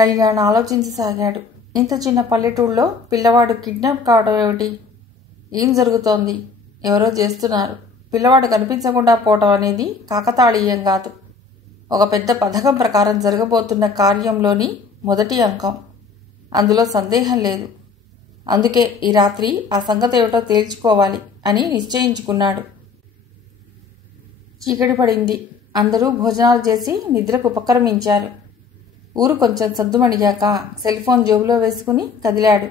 కళ్యాణ్ ఆలోచించసాగాడు. ఇంత చిన్న పల్లెటూళ్ళలో పిల్లవాడు కిడ్నాప్ కావడం ఏమిటి? ఏం జరుగుతోంది? ఎవరో చేస్తున్నారు. పిల్లవాడు కనిపించకుండా పోవటం అనేది కాకతాళీయం కాదు. ఒక పెద్ద పథకం ప్రకారం జరగబోతున్న కార్యంలోని మొదటి అంకం. అందులో సందేహం లేదు. అందుకే ఈ రాత్రి ఆ సంగతి ఏమిటో తేల్చుకోవాలి అని నిశ్చయించుకున్నాడు. చీకటి పడింది. అందరూ భోజనాలు చేసి నిద్రకు ఉపక్రమించారు. ఊరు కొంచెం సద్దుమణిగాక సెల్ ఫోన్ జేబులో వేసుకుని కదిలాడు.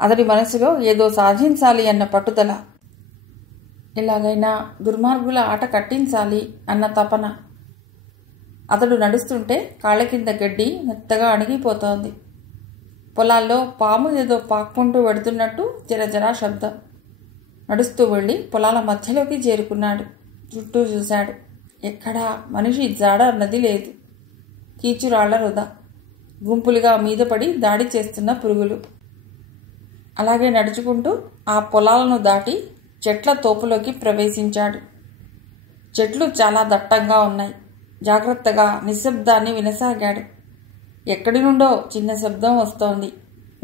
అతడి మనసులో ఏదో సాధించాలి అన్న పట్టుదల, ఎలాగైనా దుర్మార్గుల ఆట కట్టించాలి అన్న తపన. అతడు నడుస్తుంటే కాళ్ళ కింద గడ్డి మెత్తగా అణిగిపోతోంది. పొలాల్లో పాము ఏదో పాక్కుంటూ వెడుతున్నట్టు జరజరా శబ్దం. నడుస్తూ వెళ్ళి పొలాల మధ్యలోకి చేరుకున్నాడు. చుట్టూ చూశాడు. ఎక్కడా మనిషి జాడ అన్నది లేదు. కీచురాళ్ల వృధా. గుంపులుగా మీద పడి దాడి చేస్తున్న పురుగులు. అలాగే నడుచుకుంటూ ఆ పొలాలను దాటి చెట్ల తోపులోకి ప్రవేశించాడు. చెట్లు చాలా దట్టంగా ఉన్నాయి. జాగ్రత్తగా నిశ్శబ్దాన్ని వినసాగాడు. ఎక్కడి నుండో చిన్న శబ్దం వస్తోంది.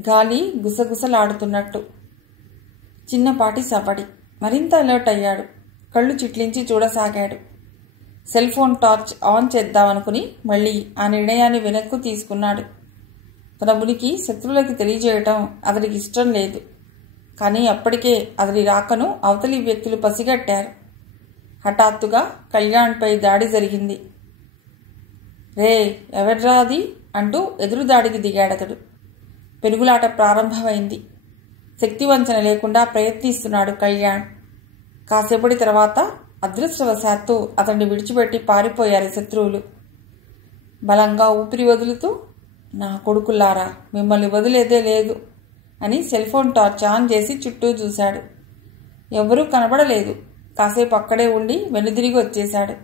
గాలి గుసగుసలాడుతున్నట్టు. చిన్నపాటి సపడి. మరింత అలర్ట్ అయ్యాడు. కళ్ళు చిట్లించి చూడసాగాడు. సెల్ ఫోన్ టార్చ్ ఆన్ చేద్దామనుకుని మళ్ళీ ఆ నిర్ణయాన్ని వెనక్కు తీసుకున్నాడు. తన ఉనికి శత్రువులకి తెలియజేయటం అతడికి ఇష్టం లేదు. కానీ అప్పటికే అతడి రాకను అవతలి వ్యక్తులు పసిగట్టారు. హఠాత్తుగా కళ్యాణ్పై దాడి జరిగింది. రే, ఎవర్రా అది అంటూ ఎదురుదాడికి దిగాడతడు. పెనుగులాట ప్రారంభమైంది. శక్తివంచన లేకుండా ప్రయత్నిస్తున్నాడు కళ్యాణ్. కాసేపటి తర్వాత అదృష్టవశాత్తు అతన్ని విడిచిపెట్టి పారిపోయారు శత్రువులు. బలంగా ఊపిరి వదులుతూ, నా కొడుకులారా, మిమ్మల్ని వదిలేదే లేదు అని సెల్ ఫోన్ టార్చ్ ఆన్ చేసి చుట్టూ చూశాడు. ఎవరూ కనబడలేదు. కాసేపు అక్కడే ఉండి వెనుదిరిగి వచ్చేశాడు.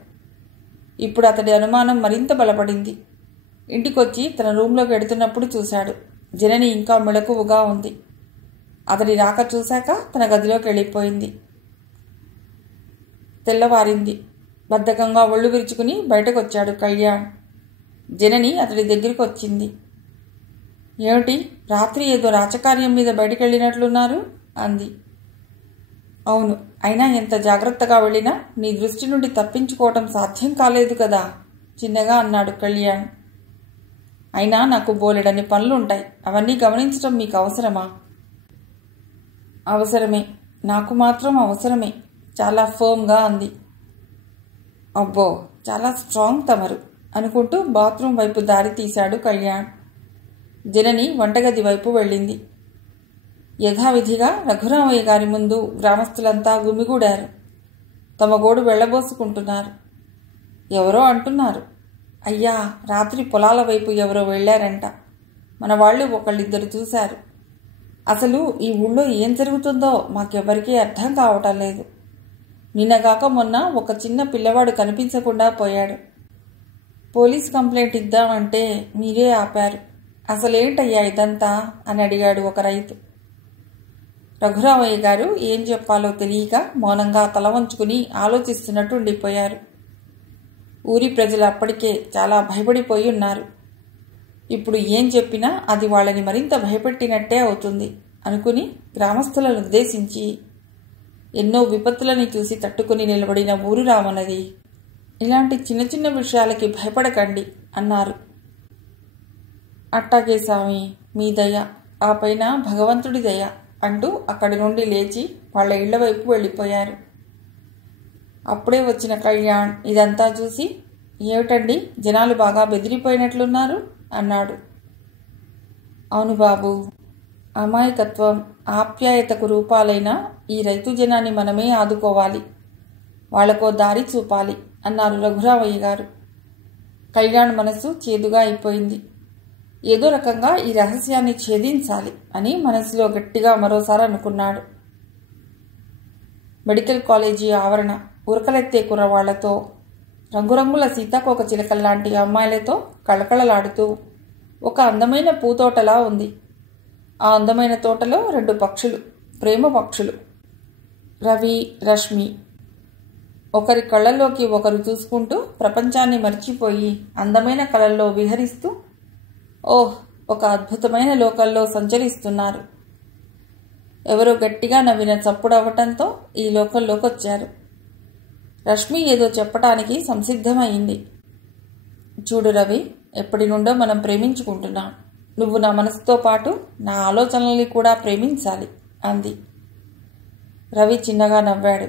ఇప్పుడు అతడి అనుమానం మరింత బలపడింది. ఇంటికొచ్చి తన రూంలోకి వెడుతున్నప్పుడు చూశాడు. జనని ఇంకా మెలకువగా ఉంది. అతడి రాక చూశాక తన గదిలోకి వెళ్ళిపోయింది. తెల్లవారింది. బద్ధకంగా ఒళ్ళు విరుచుకుని బయటకొచ్చాడు కళ్యాణ్. జనని అతడి దగ్గరికి వచ్చింది. ఏమిటి, రాత్రి ఏదో రాచకార్యం మీద బయటకెళ్ళినట్లున్నారు అంది. అవును, అయినా ఎంత జాగ్రత్తగా వెళ్ళినా నీ దృష్టి నుండి తప్పించుకోవటం సాధ్యం కాలేదు కదా చిన్నగా అన్నాడు కళ్యాణ్. అయినా నాకు బోలెడన్ని పనులుంటాయి. అవన్నీ గమనించటం మీకు అవసరమా? అవసరమే, నాకు మాత్రం అవసరమే, చాలా ఫర్మ్గా అంది. అబ్బో, చాలా స్ట్రాంగ్ తమరు అనుకుంటూ బాత్రూం వైపు దారి తీశాడు కళ్యాణ్. జనని వంటగది వైపు వెళ్ళింది. యథావిధిగా రఘురామయ్య గారి ముందు గ్రామస్తులంతా గుమిగూడారు. తమ గోడు వెళ్లబోసుకుంటున్నారు. ఎవరో అంటున్నారు, అయ్యా, రాత్రి పొలాల వైపు ఎవరో వెళ్లారంట. మన వాళ్ళు ఒకళ్ళిద్దరు చూశారు. అసలు ఈ ఊళ్ళో ఏం జరుగుతుందో మాకెవ్వరికీ అర్థం కావటం లేదు. నిన్నగాక మొన్న ఒక చిన్న పిల్లవాడు కనిపించకుండా పోయాడు. పోలీస్ కంప్లైంట్ ఇద్దామంటే మీరే ఆపారు. అసలేంటయ్యా ఇదంతా అని అడిగాడు ఒక రైతు. రఘురామయ్య గారు ఏం చెప్పాలో తెలియక మౌనంగా తల వంచుకుని ఆలోచిస్తున్నట్టు ఉండిపోయారు. ఊరి ప్రజలు అప్పటికే చాలా భయపడిపోయి ఉన్నారు. ఇప్పుడు ఏం చెప్పినా అది వాళ్ళని మరింత భయపెట్టినట్టే అవుతుంది అనుకుని గ్రామస్తులను ఉద్దేశించి, ఎన్నో విపత్తులని చూసి తట్టుకుని నిలబడిన ఊరు రామన్నది. ఇలాంటి చిన్న చిన్న విషయాలకి భయపడకండి అన్నారు. అట్టాగే స్వామి, మీ దయ, ఆ పైన భగవంతుడి దయ అంటూ అక్కడి నుండి లేచి వాళ్ళ ఇళ్ల వైపు వెళ్ళిపోయారు. అప్పుడే వచ్చిన కళ్యాణ్ ఇదంతా చూసి, ఏమిటండి, జనాలు బాగా బెదిరిపోయినట్లున్నారు అన్నాడు. అవును బాబు, అమాయకత్వం, ఆప్యాయతకు రూపాలైన ఈ రైతు జనాన్ని మనమే ఆదుకోవాలి, వాళ్లకో దారి చూపాలి అన్నారు రఘురామయ్య గారు. కళ్యాణ్ మనసు చేదుగా అయిపోయింది. ఏదో రకంగా ఈ రహస్యాన్ని ఛేదించాలి అని మనసులో గట్టిగా మరోసారి అనుకున్నాడు. మెడికల్ కాలేజీ ఆవరణ ఉరకలెత్తే కుర్రవాళ్లతో, రంగురంగుల సీతాకోక చిలకల్లాంటి అమ్మాయిలతో కళకళలాడుతూ ఒక అందమైన పూతోటలా ఉంది. ఆ అందమైన తోటలో 2 పక్షులు, ప్రేమ పక్షులు, రవి, రశ్మి. ఒకరి కళ్ళల్లోకి ఒకరు చూసుకుంటూ ప్రపంచాన్ని మర్చిపోయి అందమైన కళల్లో విహరిస్తూ ఓహ్, ఒక అద్భుతమైన లోకంలో సంచరిస్తున్నారు. ఎవరో గట్టిగా నవ్విన చప్పుడవ్వటంతో ఈ లోకంలోకి వచ్చారు. రష్మి ఏదో చెప్పటానికి సంసిద్ధమైంది. చూడు రవి, ఎప్పటి నుండో మనం ప్రేమించుకుంటున్నాం. నువ్వు నా మనసుతో పాటు నా ఆలోచనల్ని కూడా ప్రేమించాలి అంది. రవి చిన్నగా నవ్వాడు.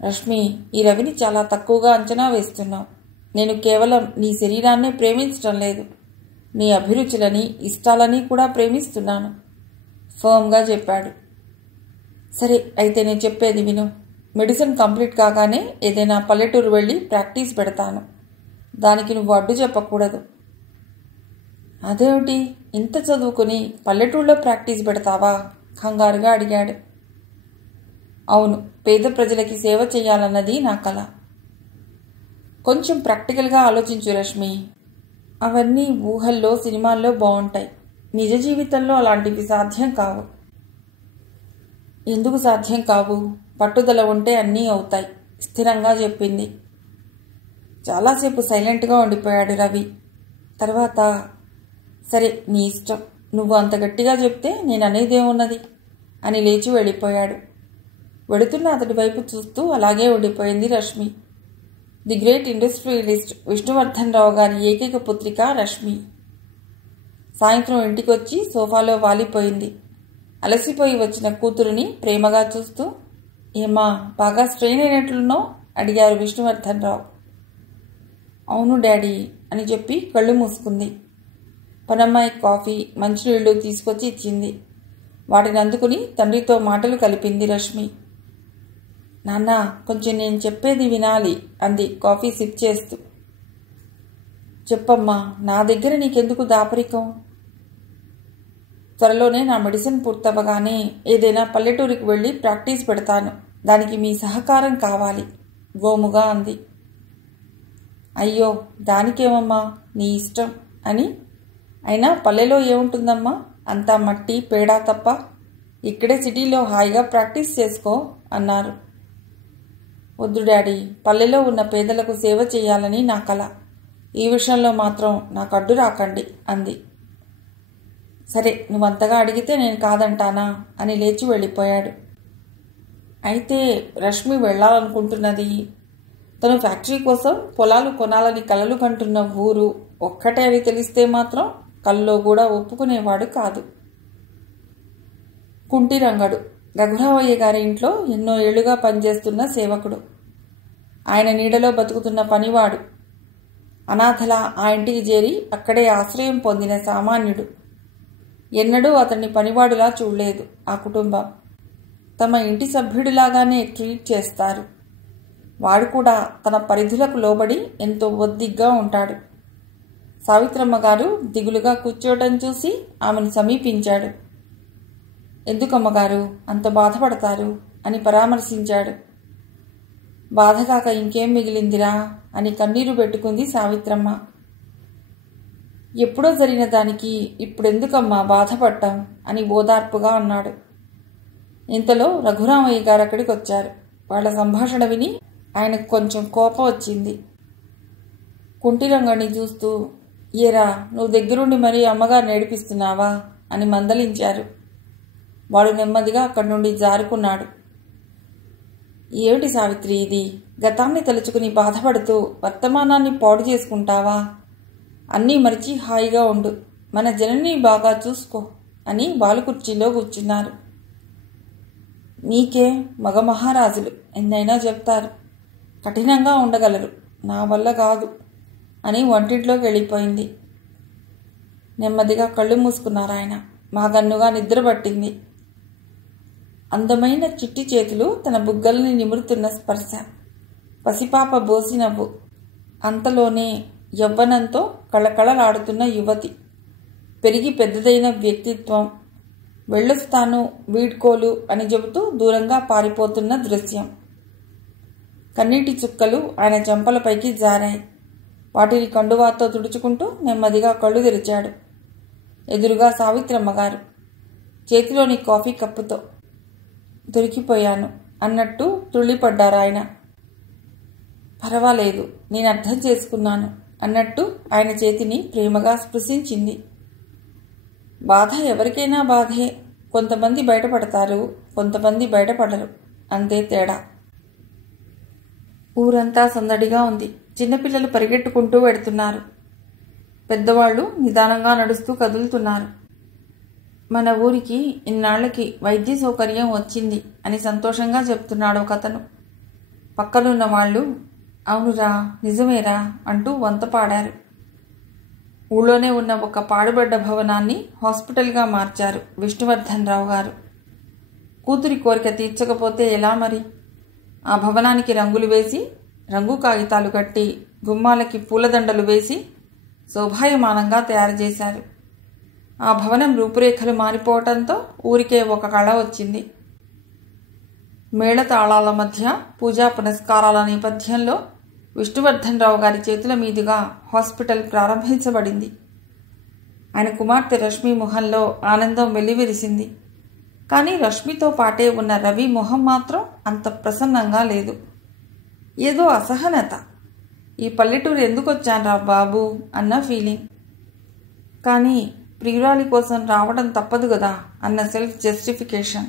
రష్మి, ఈ రవిని చాలా తక్కువగా అంచనా వేస్తున్నావు. నేను కేవలం నీ శరీరాన్నే ప్రేమించడం లేదు, నీ అభిరుచులని ఇష్టాలని కూడా ప్రేమిస్తున్నాను ఫర్మ్గా చెప్పాడు. సరే, అయితే నేను చెప్పేది విను. మెడిసిన్ కంప్లీట్ కాగానే ఏదైనా పల్లెటూరు వెళ్ళి ప్రాక్టీస్ పెడతాను. దానికి నువ్వు అడ్డు చెప్పకూడదు. అదేమిటి, ఇంత చదువుకుని పల్లెటూళ్ళలో ప్రాక్టీస్ పెడతావా? కంగారుగా అడిగాడు. అవును, పేద ప్రజలకి సేవ చేయాలన్నది నా కల. కొంచెం ప్రాక్టికల్గా ఆలోచించు రష్మి. అవన్నీ ఊహల్లో సినిమాల్లో బాగుంటాయి. నిజ జీవితంలో అలాంటివి సాధ్యం కావు. ఎందుకు సాధ్యం కావు? పట్టుదల ఉంటే అన్నీ అవుతాయి స్థిరంగా చెప్పింది. చాలాసేపు సైలెంట్గా ఉండిపోయాడు రవి. తర్వాత, సరే నీ ఇష్టం, నువ్వు అంత గట్టిగా చెప్తే నేను అనేదేమున్నది అని లేచి వెళ్ళిపోయాడు. వెళుతున్న అతడి వైపు చూస్తూ అలాగే ఉండిపోయింది Rashmi. The great industrialist Vishnuvardhan Rao గారి ఏకైక పుత్రిక రష్మి. సాయంత్రం ఇంటికొచ్చి సోఫాలో వాలిపోయింది. అలసిపోయి వచ్చిన కూతురుని ప్రేమగా చూస్తూ, ఏమా, బాగా స్ట్రెయిన్ అయినట్లున్నో అడిగారు విష్ణువర్ధన్ రావు. అవును డాడీ అని చెప్పి కళ్ళు మూసుకుంది. పనమ్మాయి కాఫీ, మంచినీళ్లు తీసుకొచ్చి ఇచ్చింది. వాటిని అందుకుని తండ్రితో మాటలు కలిపింది రష్మి. నాన్న, కొంచెం నేను చెప్పేది వినాలి అంది కాఫీ సిప్ చేస్తూ. చెప్పమ్మా, నా దగ్గర నీకెందుకు దాపరికం? త్వరలోనే నా మెడిసిన్ పూర్తవగానే ఏదైనా పల్లెటూరికి వెళ్ళి ప్రాక్టీస్ పెడతాను. దానికి మీ సహకారం కావాలి గోముగా అంది. అయ్యో, దానికేమమ్మా, నీ ఇష్టం అని. అయినా పల్లెలో ఏముంటుందమ్మా, అంతా మట్టి పేడ తప్ప. ఇక్కడే సిటీలో హాయిగా ప్రాక్టీస్ చేసుకో అన్నారు. వద్దు డాడీ, పల్లెలో ఉన్న పేదలకు సేవ చేయాలని నా కల. ఈ విషయంలో మాత్రం నాకు అడ్డు రాకండి అంది. సరే, నువ్వంతగా అడిగితే నేను కాదంటానా అని లేచి వెళ్ళిపోయాడు. అయితే రష్మి వెళ్ళాలనుకుంటున్నది, తను ఫ్యాక్టరీ కోసం పొలాలు కొనాలని కలలు కంటున్న ఊరు ఒక్కటే అని తెలిస్తే మాత్రం కల్లో కూడా ఒప్పుకునేవాడు కాదు. కుంటిరంగడు రఘురావయ్య గారి ఇంట్లో ఎన్నో ఏళ్లుగా పనిచేస్తున్న సేవకుడు. ఆయన నీడలో బతుకుతున్న పనివాడు. అనాథలా ఆ ఇంటికి చేరి అక్కడే ఆశ్రయం పొందిన సామాన్యుడు. ఎన్నడూ అతన్ని పనివాడులా చూడలేదు ఆ కుటుంబం. తమ ఇంటి సభ్యుడిలాగానే ట్రీట్ చేస్తారు. వాడు కూడా తన పరిధులకు లోబడి ఎంతో ఒద్దిగ్గా ఉంటాడు. సావిత్రమ్మ గారు దిగులుగా కూర్చోవటం చూసి ఆమెను సమీపించాడు. ఎందుకమ్మగారు అంత బాధపడతారు అని పరామర్శించాడు. బాధగాక ఇంకేం మిగిలిందిరా అని కన్నీరు పెట్టుకుంది సావిత్రమ్మ. ఎప్పుడో జరిగిన దానికి ఇప్పుడెందుకమ్మా బాధపడ్డాం అని ఓదార్పుగా అన్నాడు. ఇంతలో రఘురామయ్య గారు అక్కడికి వచ్చారు. వాళ్ళ సంభాషణ విని ఆయనకు కొంచెం కోపం వచ్చింది. కుంటిరంగడిని చూస్తూ, ఏరా, నువ్వు దగ్గరుండి మరీ అమ్మగారు నేర్పిస్తున్నావా అని మందలించారు. వాడు నెమ్మదిగా అక్కడి నుండి జారుకున్నాడు. ఏమిటి సావిత్రి ఇది? గతాన్ని తలుచుకుని బాధపడుతూ వర్తమానాన్ని పాడు చేసుకుంటావా? అన్నీ మరిచి హాయిగా ఉండు, మన జనని బాగా చూసుకో అని బాలుకుర్చీలో కూర్చున్నారు. నీకే మగ మహారాజులు ఎన్నైనా చెప్తారు, కఠినంగా ఉండగలరు, నా వల్ల కాదు అని వంటింట్లోకి వెళ్ళిపోయింది. నెమ్మదిగా కళ్ళు మూసుకున్నారు ఆయన. మాగన్నుగా నిద్ర పట్టింది. అందమైన చిట్టి చేతులు తన బుగ్గల్ని నిమురుతున్న స్పర్శ, పసిపాప బోసి నవ్వు. అంతలోనే యవ్వనంతో కళకళలాడుతున్న యువతి, పెరిగి పెద్దదైన వ్యక్తిత్వం, వెళ్ళొస్తాను వీడ్కోలు అని చెబుతూ దూరంగా పారిపోతున్న దృశ్యం. కన్నీటి చుక్కలు ఆయన చెంపలపైకి జారాయి. వాటిని కండువాతో తుడుచుకుంటూ నెమ్మదిగా కళ్ళు తెరిచాడు. ఎదురుగా సావిత్రమ్మగారు, చేతిలోని కాఫీ కప్పుతో. దొరికిపోయాను అన్నట్టు తుళ్ళిపడ్డారు ఆయన. పర్వాలేదు, నేను అర్థం చేసుకున్నాను. అన్నట్టు ఆయన చేతిని ప్రేమగా స్పృశించింది. బాధ ఎవరికైనా బాధే. కొంతమంది బయటపడతారు, కొంతమంది బయటపడరు, అంతే తేడా. ఊరంతా సందడిగా ఉంది. చిన్నపిల్లలు పరిగెట్టుకుంటూ వెడుతున్నారు. పెద్దవాళ్లు నిదానంగా నడుస్తూ కదులుతున్నారు. మన ఊరికి ఇన్నాళ్లకి వైద్య సౌకర్యం వచ్చింది అని సంతోషంగా చెప్తున్నాడు ఒకతను. పక్కనున్న వాళ్ళు అవునురా, నిజమేరా అంటూ వంత పాడారు. ఊళ్ళోనే ఉన్న ఒక పాడుబడ్డ భవనాన్ని హాస్పిటల్గా మార్చారు విష్ణువర్ధన్ రావు గారు. కూతురి కోరిక తీర్చకపోతే ఎలా మరి? ఆ భవనానికి రంగులు వేసి, రంగు కాగితాలు కట్టి, గుమ్మాలకి పూలదండలు వేసి శోభాయమానంగా తయారు చేశారు. ఆ భవనం రూపురేఖలు మారిపోవటంతో ఊరికే ఒక కళ వచ్చింది. మేళతాళాల మధ్య పూజా పునస్కారాల నేపథ్యంలో విష్ణువర్ధన్ రావు గారి చేతుల మీదుగా హాస్పిటల్ ప్రారంభించబడింది. ఆయన కుమార్తె రష్మి మొహంలో ఆనందం వెల్లివిరిసింది. కానీ రష్మితో పాటే ఉన్న రవి మొహం మాత్రం అంత ప్రసన్నంగా లేదు. ఏదో అసహనత. ఈ పల్లెటూరు ఎందుకు వచ్చాన్రా బాబు అన్న ఫీలింగ్. కానీ ప్రియురాలి కోసం రావడం తప్పదు కదా అన్న సెల్ఫ్ జస్టిఫికేషన్.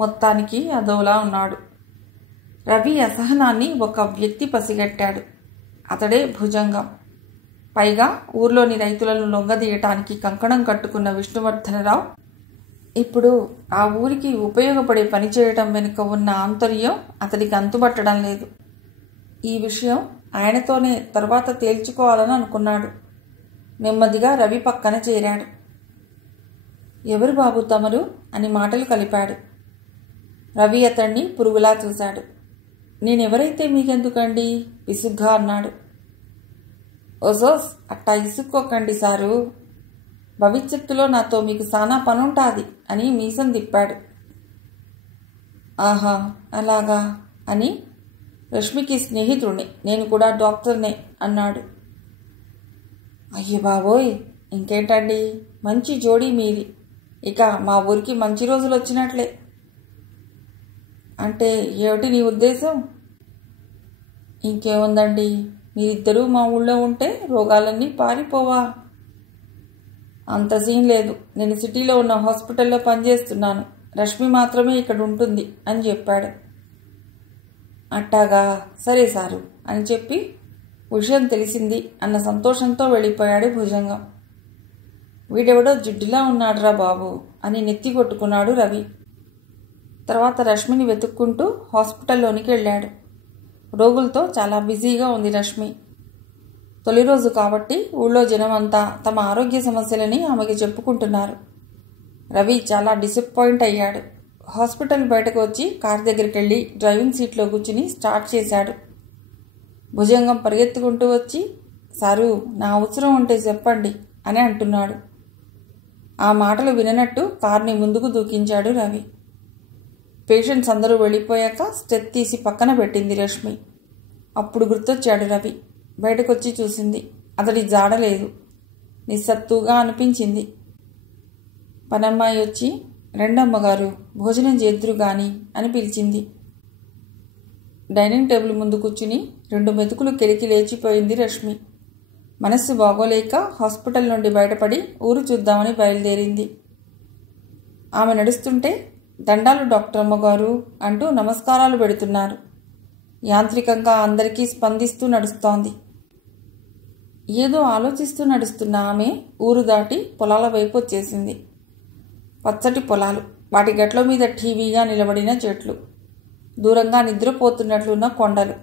మొత్తానికి అదోలా ఉన్నాడు. రవి అసహనాన్ని ఒక వ్యక్తి పసిగట్టాడు. అతడే భుజంగం. పైగా ఊర్లోని రైతులను లొంగదీయటానికి కంకణం కట్టుకున్న విష్ణువర్ధనరావు ఇప్పుడు ఆ ఊరికి ఉపయోగపడే పని చేయటం వెనుక ఉన్న ఆంతర్యం అతడికి అంతుబట్టడం లేదు. ఈ విషయం ఆయనతోనే తర్వాత తేల్చుకోవాలని అనుకున్నాడు. నెమ్మదిగా రవి పక్కన చేరాడు. ఎవరు బాబు తమరు అని మాటలు కలిపాడు. రవి అతన్ని పురుగులా చూశాడు. నేనెవరైతే మీకెందుకండి విసుగ్గా అన్నాడు. ఓసోస్ అట్టా ఇసుక్కోకండి సారు, భవిష్యత్తులో నాతో మీకు సానా పనుంటాది అని మీసం తిప్పాడు. ఆహా అలాగా అని రష్మికి స్నేహితుడిని, నేను కూడా డాక్టర్నే అన్నాడు. అయ్యో బాబోయ్, ఇంకేంటండి మంచి జోడీ మీది, ఇక మా ఊరికి మంచి రోజులు వచ్చినట్లే. అంటే ఏమిటి నీ ఉద్దేశం? ఇంకేముందండి, మీరిద్దరూ మా ఊళ్ళో ఉంటే రోగాలన్నీ పారిపోవా? అంత సీన్ లేదు. నేను సిటీలో ఉన్న హాస్పిటల్లో పనిచేస్తున్నాను, రష్మి మాత్రమే ఇక్కడ ఉంటుంది అని చెప్పాడు. అట్టాగా, సరే సారు అని చెప్పి విషయం తెలిసింది అన్న సంతోషంతో వెళ్ళిపోయాడు భుజంగం. వీడెవడో జిడ్డులా ఉన్నాడురా బాబు అని నెత్తి కొట్టుకున్నాడు రవి. తర్వాత రష్మిని వెతుక్కుంటూ హాస్పిటల్లోనికి వెళ్ళాడు. రోగులతో చాలా బిజీగా ఉంది రష్మి. తొలి రోజు కాబట్టి ఊళ్ళో జనమంతా తమ ఆరోగ్య సమస్యలని ఆమెకి చెప్పుకుంటున్నారు. రవి చాలా డిసప్పాయింట్ అయ్యాడు. హాస్పిటల్ బయటకు వచ్చి కారు దగ్గరికి వెళ్ళి డ్రైవింగ్ సీట్లో కూర్చుని స్టార్ట్ చేశాడు. భుజంగం పరిగెత్తుకుంటూ వచ్చి, సారు నా అవసరం ఉంటే చెప్పండి అని అంటున్నాడు. ఆ మాటలు విననట్టు కార్ని ముందుకు దూకించాడు రవి. పేషెంట్స్ అందరూ వెళ్ళిపోయాక స్టెప్ తీసి పక్కన పెట్టింది రష్మి. అప్పుడు గుర్తొచ్చాడు రవి. బయటకొచ్చి చూసింది. అతడి జాడలేదు. నిస్సత్తుగా అనిపించింది. పనమ్మాయి వచ్చి, రెండమ్మగారు భోజనం చేద్దురు గాని అని పిలిచింది. డైనింగ్ టేబుల్ ముందు కూర్చుని 2 మెతుకులు కెలికి లేచిపోయింది రష్మి. మనస్సు బాగోలేక హాస్పిటల్ నుండి బయటపడి ఊరు చూద్దామని బయలుదేరింది. ఆమె నడుస్తుంటే దండాలు డాక్టర్ అమ్మగారు అంటూ నమస్కారాలు పెడుతున్నారు. యాంత్రికంగా అందరికీ స్పందిస్తూ నడుస్తోంది. ఏదో ఆలోచిస్తూ నడుస్తున్న ఆమె ఊరు దాటి పొలాల వైపు వచ్చేసింది. పచ్చటి పొలాలు, వాటి గట్ల మీద ఠీవీగా నిలబడిన చెట్లు, దూరంగా నిద్రపోతున్నట్లున్న కొండలు.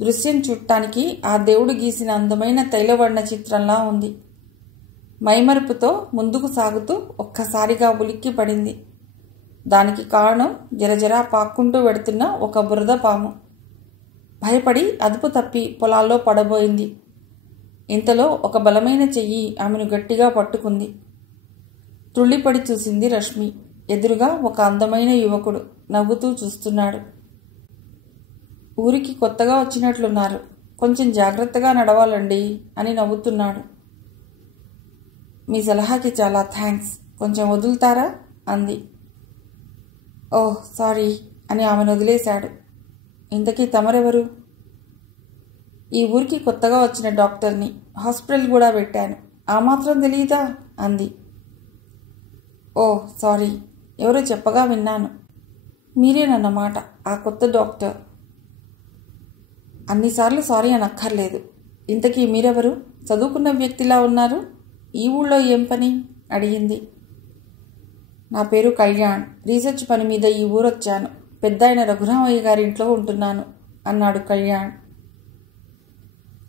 దృశ్యం చూడటానికి ఆ దేవుడు గీసిన అందమైన తైలవర్ణ చిత్రంలా ఉంది. మైమరుపుతో ముందుకు సాగుతూ ఒక్కసారిగా ఉలిక్కి పడింది. దానికి కారణం జరజరా పాక్కుంటూ వెడుతున్న ఒక బురద పాము. భయపడి అదుపు తప్పి పొలాల్లో పడబోయింది. ఇంతలో ఒక బలమైన చెయ్యి ఆమెను గట్టిగా పట్టుకుంది. తుళ్ళిపడి చూసింది రష్మి. ఎదురుగా ఒక అందమైన యువకుడు నవ్వుతూ చూస్తున్నాడు. ఊరికి కొత్తగా వచ్చినట్లున్నారు, కొంచెం జాగ్రత్తగా నడవాలండి అని నవ్వుతున్నాడు. మీ సలహాకి చాలా థ్యాంక్స్, కొంచెం వదులుతారా అంది. ఓహ్ సారీ అని ఆమెను వదిలేశాడు. ఇంతకీ తమరెవరు? ఈ ఊరికి కొత్తగా వచ్చిన డాక్టర్ని. హాస్పిటల్ కూడా పెట్టాను. ఆ మాత్రం తెలియదా అంది. ఓ సారీ, ఎవరో చెప్పగా విన్నాను. మీరేనన్నమాట ఆ కొత్త డాక్టర్. అన్నిసార్లు సారీ అనక్కర్లేదు. ఇంతకీ మీరెవరు? చదువుకున్న వ్యక్తిలా ఉన్నారు. ఈ ఊళ్ళో ఏం పని అడిగింది. నా పేరు కళ్యాణ్. రీసెర్చ్ పని మీద ఈ ఊరొచ్చాను. పెద్ద ఆయన రఘురామయ్య గారింట్లో ఉంటున్నాను అన్నాడు కళ్యాణ్.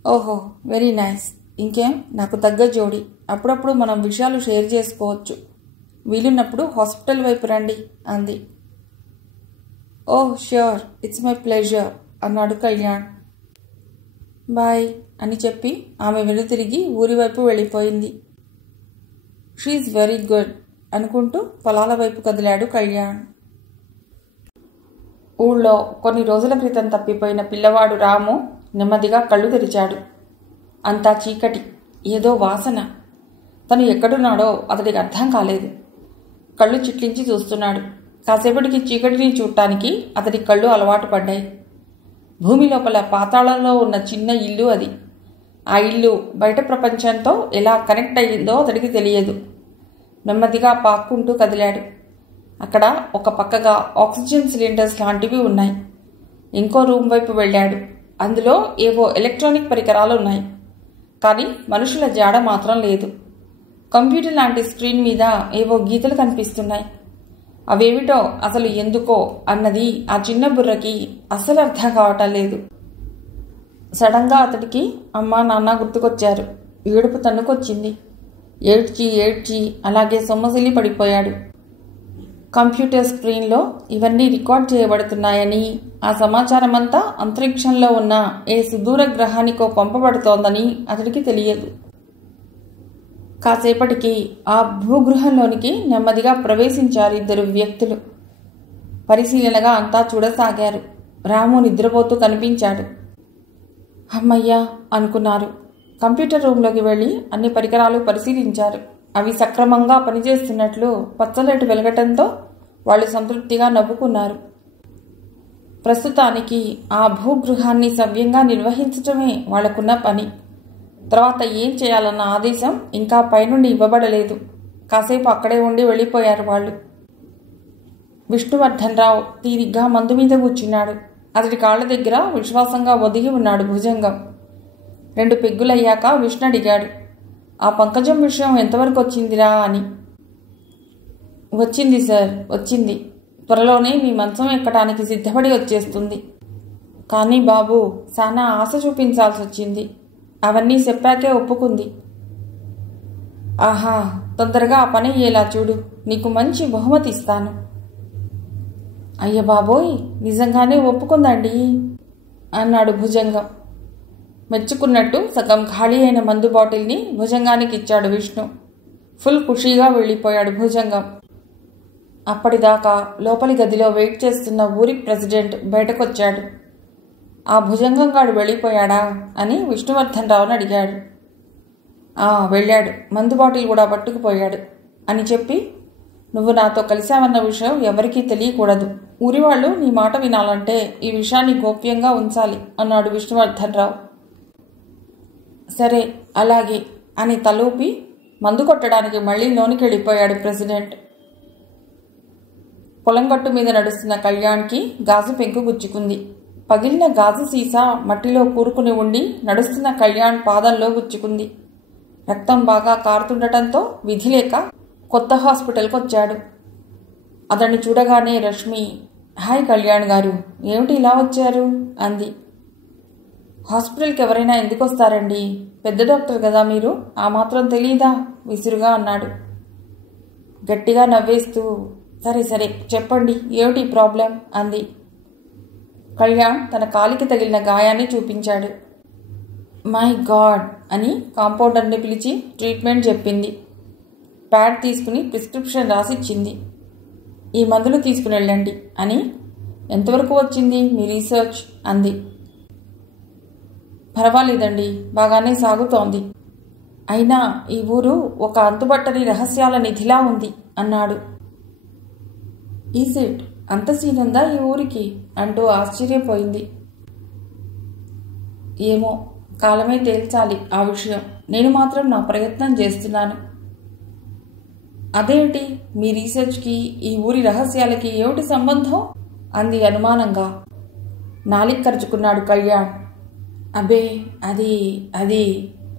ఓహో, వెరీ నైస్. ఇంకేం, నాకు తగ్గ జోడి. అప్పుడప్పుడు మనం విషయాలు షేర్ చేసుకోవచ్చు. వీలున్నప్పుడు హాస్పిటల్ వైపు రండి అంది. ఓహ్ ష్యూర్, ఇట్స్ మై ప్లెజర్ అన్నాడు కళ్యాణ్. బాయ్ అని చెప్పి ఆమె వెనుతిరిగి ఊరి వైపు వెళ్ళిపోయింది. షీఈ్ వెరీ గుడ్ అనుకుంటూ పొలాల వైపు కదిలాడు కళ్యాణ్. ఊళ్ళో కొన్ని రోజుల క్రితం తప్పిపోయిన పిల్లవాడు రాము నెమ్మదిగా కళ్ళు తెరిచాడు. అంతా చీకటి, ఏదో వాసన. తను ఎక్కడున్నాడో అతడికి అర్థం కాలేదు. కళ్ళు చిట్లించి చూస్తున్నాడు. కాసేపటికి చీకటిని చూడటానికి అతడి కళ్ళు అలవాటు పడ్డాయి. భూమి లోపల పాతాళంలో ఉన్న చిన్న ఇల్లు అది. ఆ ఇల్లు బయట ప్రపంచంతో ఎలా కనెక్ట్ అయ్యిందో అతడికి తెలియదు. నెమ్మదిగా పాక్కుంటూ కదిలాడు. అక్కడ ఒక పక్కగా ఆక్సిజన్ సిలిండర్స్ లాంటివి ఉన్నాయి. ఇంకో రూమ్ వైపు వెళ్ళాడు. అందులో ఏవో ఎలక్ట్రానిక్ పరికరాలు ఉన్నాయి. కానీ మనుషుల జాడ మాత్రం లేదు. కంప్యూటర్ లాంటి స్క్రీన్ మీద ఏవో గీతలు కనిపిస్తున్నాయి. అవేమిటో అసలు ఎందుకో అన్నది ఆ చిన్న బుర్రకి అస్సలు అర్థం కావటం లేదు. సడన్గా అతడికి అమ్మా నాన్న గుర్తుకొచ్చారు. ఏడుపు తన్నుకొచ్చింది. ఏడ్చి అలాగే సొమ్మసిల్లి పడిపోయాడు. కంప్యూటర్ స్క్రీన్లో ఇవన్నీ రికార్డ్ చేయబడుతున్నాయని, ఆ సమాచారమంతా అంతరిక్షంలో ఉన్న ఏ సుదూర గ్రహానికో పంపబడుతోందని అతడికి తెలియదు. కాసేపటికి ఆ భూగృహంలోనికి నెమ్మదిగా ప్రవేశించారు ఇద్దరు వ్యక్తులు. పరిశీలనగా అంతా చూడసాగారు. రాము నిద్రపోతూ కనిపించాడు. అమ్మయ్యా అనుకున్నారు. కంప్యూటర్ రూంలోకి వెళ్ళి అన్ని పరికరాలు పరిశీలించారు. అవి సక్రమంగా పనిచేస్తున్నట్లు పచ్చలైటు వెలగటంతో వాళ్ళు సంతృప్తిగా నవ్వుకున్నారు. ప్రస్తుతానికి ఆ భూగృహాన్ని సవ్యంగా నిర్వహించటమే వాళ్లకున్న పని. తర్వాత ఏం చేయాలన్న ఆదేశం ఇంకా పైనుండి ఇవ్వబడలేదు. కాసేపు అక్కడే ఉండి వెళ్ళిపోయారు వాళ్ళు. విష్ణువర్ధన్ రావు తీరిగ్గా మందు మీద కూర్చున్నాడు. అతడి కాళ్ల దగ్గర విశ్వాసంగా ఒదిగి ఉన్నాడు భుజంగం. 2 పెగ్గులయ్యాక విష్ణు అడిగాడు, ఆ పంకజం విషయం ఎంతవరకు వచ్చిందిరా అని. వచ్చింది సార్, వచ్చింది. త్వరలోనే మీ మంచం ఎక్కడానికి సిద్ధపడి వచ్చేస్తుంది. కానీ బాబు, చాలా ఆశ చూపించాల్సి వచ్చింది. అవన్నీ చెప్పాకే ఒప్పుకుంది. ఆహా, తొందరగా ఆ పని అయ్యేలా చూడు. నీకు మంచి బహుమతి ఇస్తాను. అయ్య బాబోయ్, నిజంగానే ఒప్పుకుందండి అన్నాడు భుజంగం. మెచ్చుకున్నట్టు సగం ఖాళీ అయిన మందు బాటిల్ని భుజంగానికి ఇచ్చాడు విష్ణు. ఫుల్ ఖుషీగా వెళ్ళిపోయాడు భుజంగం. అప్పటిదాకా లోపలి గదిలో వెయిట్ చేస్తున్న ఊరి ప్రెసిడెంట్ బయటకొచ్చాడు. ఆ భుజంగంగాడు వెళ్ళిపోయాడా అని విష్ణువర్ధన్ రావుని అడిగాడు. వెళ్ళాడు, మందు బాటిల్ కూడా పట్టుకుపోయాడు అని చెప్పి, నువ్వు నాతో కలిశావన్న విషయం ఎవరికీ తెలియకూడదు. ఊరివాళ్లు నీ మాట వినాలంటే ఈ విషయాన్ని గోప్యంగా ఉంచాలి అన్నాడు విష్ణువర్ధన్ రావు. సరే అలాగే అని తలూపి మందు కొట్టడానికి మళ్లీ లోనికి వెళ్ళిపోయాడు ప్రెసిడెంట్. పొలంగట్టు మీద నడుస్తున్న కళ్యాణ్కి గాజు పెంకు గుచ్చుకుంది. పగిలిన గాజు సీసా మట్టిలో కూరుకుని ఉండి నడుస్తున్న కళ్యాణ్ పాదంలో గుచ్చుకుంది. రక్తం బాగా కారుతుండటంతో విధి లేక కొత్త హాస్పిటల్కి వచ్చాడు. అతన్ని చూడగానే రష్మి, హాయ్ కళ్యాణ్ గారు, ఏమిటి ఇలా వచ్చారు అంది. హాస్పిటల్కి ఎవరైనా ఎందుకు వస్తారండి? పెద్ద డాక్టర్ కదా మీరు, ఆ మాత్రం తెలీదా విసురుగా అన్నాడు. గట్టిగా నవ్వేస్తూ, సరే సరే చెప్పండి, ఏమిటి ప్రాబ్లం అంది. కళ్యాణ్ తన కాలికి తగిలిన గాయాన్ని చూపించాడు. మై గాడ్ అని కాంపౌండర్ని పిలిచి ట్రీట్మెంట్ చెప్పింది. ప్యాడ్ తీసుకుని ప్రిస్క్రిప్షన్ రాసిచ్చింది. ఈ మందులు తీసుకుని వెళ్ళండి అని. ఎంతవరకు వచ్చింది మీ రీసెర్చ్ అంది. పర్వాలేదండి, బాగానే సాగుతోంది. అయినా ఈ ఊరు ఒక అంతుబట్టని రహస్యాల నిధిలా ఉంది అన్నాడు. ఈజిట్, అంత సీనుందా ఈ ఊరికి అంటూ ఆశ్చర్యపోయింది. ఏమో కాలమే తేల్చాలి ఆ విషయం. నేను మాత్రం నా ప్రయత్నం చేస్తున్నాను. అదేమిటి, మీ రీసెర్చ్కి ఈ ఊరి రహస్యాలకి ఏమిటి సంబంధం? అంది అనుమానంగా. నాలిక ఖర్చుకున్నాడు కళ్యాణ్. అబ్బే, అది అది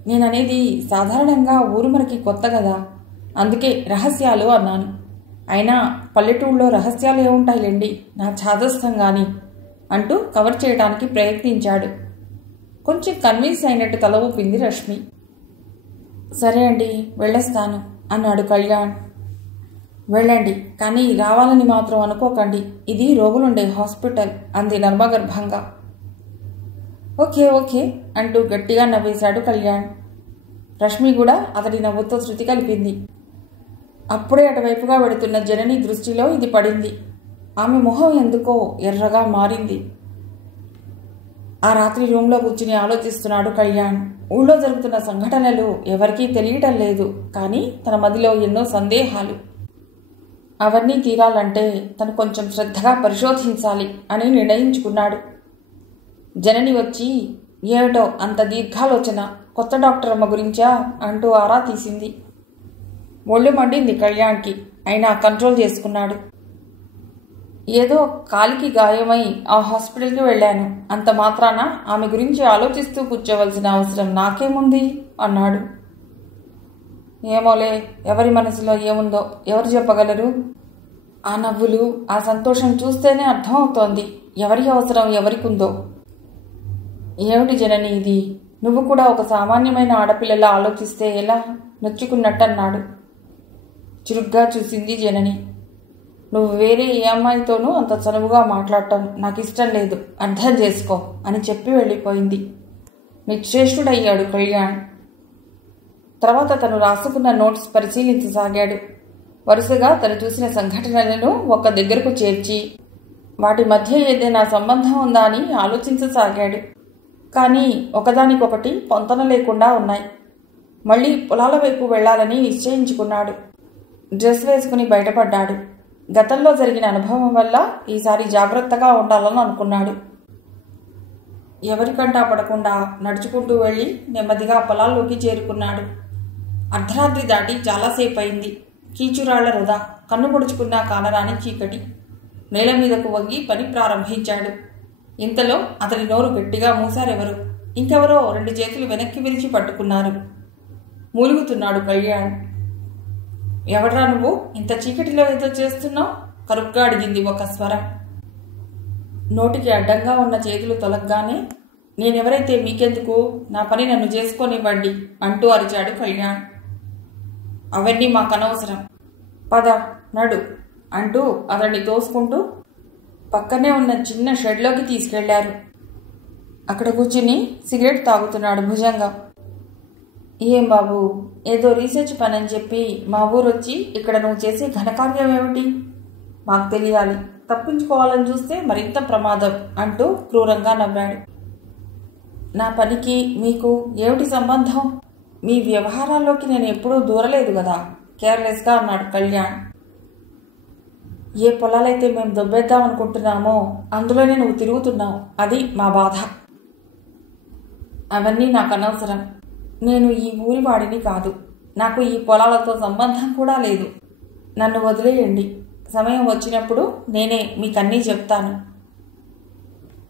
నేననేది సాధారణంగా ఊరు మనకి కొత్త కదా, అందుకే రహస్యాలు అన్నాను. అయినా పల్లెటూళ్ళలో రహస్యాలు ఏముంటాయిలేండి, నా ఛాదస్థం గాని అంటూ కవర్ చేయడానికి ప్రయత్నించాడు. కొంచెం కన్విన్స్ అయినట్టు తల ఊపింది రష్మి. సరే అండి, వెళ్ళొస్తాను అన్నాడు కళ్యాణ్. వెళ్ళండి, కానీ రావాలని మాత్రం అనుకోకండి. ఇది రోగులుండే హాస్పిటల్ అంది నర్మగర్భంగా. ఓకే ఓకే అంటూ గట్టిగా నవ్వేశాడు కళ్యాణ్. రష్మి కూడా అతడి నవ్వుతో శృతి కలిపింది. అప్పుడే అటువైపుగా వెడుతున్న జనని దృష్టిలో ఇది పడింది. ఆమె మొహం ఎందుకో ఎర్రగా మారింది. ఆ రాత్రి రూంలో కూర్చుని ఆలోచిస్తున్నాడు కళ్యాణ్. ఊళ్ళో జరుగుతున్న సంఘటనలు ఎవరికీ తెలియటం లేదు, కానీ తన మదిలో ఎన్నో సందేహాలు. అవన్నీ తీరాలంటే తను కొంచెం శ్రద్ధగా పరిశోధించాలి అని నిర్ణయించుకున్నాడు. జనని వచ్చి ఏమిటో అంత దీర్ఘాలోచన, కొత్త డాక్టర్ అమ్మ గురించా అంటూ ఆరా తీసింది. ఒళ్ళు మండింది కళ్యాణ్కి, అయినా కంట్రోల్ చేసుకున్నాడు. ఏదో కాలికి గాయమై ఆ హాస్పిటల్కి వెళ్ళాను, అంత మాత్రాన ఆమె గురించి ఆలోచిస్తూ కూర్చోవలసిన అవసరం నాకేముంది అన్నాడు. ఏమోలే, ఎవరి మనసులో ఏముందో ఎవరు చెప్పగలరు? ఆ నవ్వులు, ఆ సంతోషం చూస్తేనే అర్థమవుతోంది ఎవరి అవసరం ఎవరికుందో. ఏమిటి జనని ఇది, నువ్వు కూడా ఒక సామాన్యమైన ఆడపిల్లలా ఆలోచిస్తే ఎలా? నొచ్చుకున్నట్టన్నాడు. చురుగ్గా చూసింది జనని. నువ్వు వేరే ఏ అమ్మాయితోనూ అంత చనువుగా మాట్లాడటం నాకు ఇష్టం లేదు, అర్థం చేసుకో అని చెప్పి వెళ్ళిపోయింది. నిశ్చేష్టుడయ్యాడు కళ్యాణ్. తర్వాత తను రాసుకున్న నోట్స్ పరిశీలించసాగాడు. వరుసగా తను చూసిన సంఘటనలను ఒక దగ్గరకు చేర్చి వాటి మధ్య ఏదైనా సంబంధం ఉందా అని ఆలోచించసాగాడు. కానీ ఒకదానికొకటి పొంతన లేకుండా ఉన్నాయి. మళ్ళీ పొలాల వైపు వెళ్లాలని నిశ్చయించుకున్నాడు. డ్రెస్ వేసుకుని బయటపడ్డాడు. గతంలో జరిగిన అనుభవం వల్ల ఈసారి జాగ్రత్తగా ఉండాలని అనుకున్నాడు. ఎవరికంటా పడకుండా నడుచుకుంటూ వెళ్ళి నెమ్మదిగా పొలాల్లోకి చేరుకున్నాడు. అర్ధరాత్రి దాటి చాలాసేపు అయింది. కీచురాళ్ల వృధా, కన్ను పొడుచుకున్నా కానరాని చీకటి. నేల మీదకు వంగి పని ప్రారంభించాడు. ఇంతలో అతని నోరు గట్టిగా మూసారెవరు. ఇంకెవరో 2 చేతులు వెనక్కి విరిచి పట్టుకున్నారు. మూలుగుతున్నాడు కళ్యాణ్. ఎవడ్రా నువ్వు, ఇంత చీకటిలో ఏదో చేస్తున్నావు? కరుగ్గా అడిగింది ఒక స్వరం. నోటికి అడ్డంగా ఉన్న చేతులు తొలగ్గానే, నేనెవరైతే మీకెందుకు, నా పని నన్ను చేసుకోనివ్వండి అంటూ అరిచాడు కళ్యాణ్. అవన్నీ మాకనవసరం, పద నడు అంటూ అతన్ని తోసుకుంటూ పక్కనే ఉన్న చిన్న షెడ్లోకి తీసుకెళ్లారు. అక్కడ కూర్చుని సిగరెట్ తాగుతున్నాడు భుజంగా. ఏం బాబు, ఏదో రీసెర్చ్ పని అని చెప్పి మా ఊరొచ్చి ఇక్కడ నువ్వు చేసే ఘనకార్యం ఏమిటి? మాకు తెలియాలి, తప్పించుకోవాలని చూస్తే మరింత ప్రమాదం అంటూ క్రూరంగా నవ్వాడు. నా పనికి మీకు ఏమిటి సంబంధం? మీ వ్యవహారాల్లోకి నేను ఎప్పుడూ దూరలేదు కదా, కేర్లెస్గా అన్నాడు కళ్యాణ్. ఏ పొలాలైతే మేము దొబ్బేద్దాం అనుకుంటున్నామో అందులోనే నువ్వు తిరుగుతున్నావు, అది మా బాధ. అవన్నీ నాకు అనవసరం. నేను ఈ ఊరి వాడిని కాదు, నాకు ఈ పొలాలతో సంబంధం కూడా లేదు. నన్ను వదిలేయండి, సమయం వచ్చినప్పుడు నేనే మీకన్నీ చెప్తాను.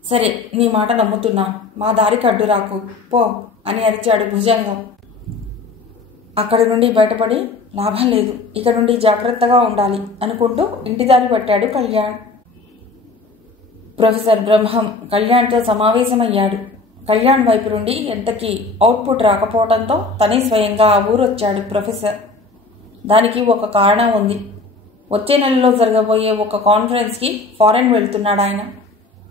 సరే, నీ మాట నమ్ముతున్నా, మా దారికి అడ్డు రాకు, పో అని అరిచాడు భుజంగం. అక్కడి నుండి బయటపడి లాభం లేదు, ఇక నుండి జాగ్రత్తగా ఉండాలి అనుకుంటూ ఇంటి దారి పట్టాడు కళ్యాణ్. ప్రొఫెసర్ బ్రహ్మం కళ్యాణ్తో సమావేశమయ్యాడు. కళ్యాణ్ వైపు నుండి ఎంతకీ అవుట్పుట్ రాకపోవడంతో తనే స్వయంగా ఆ ఊరొచ్చాడు ప్రొఫెసర్. దానికి ఒక కారణం ఉంది. వచ్చే నెలలో జరగబోయే ఒక కాన్ఫరెన్స్కి ఫారెన్ వెళ్తున్నాడు ఆయన.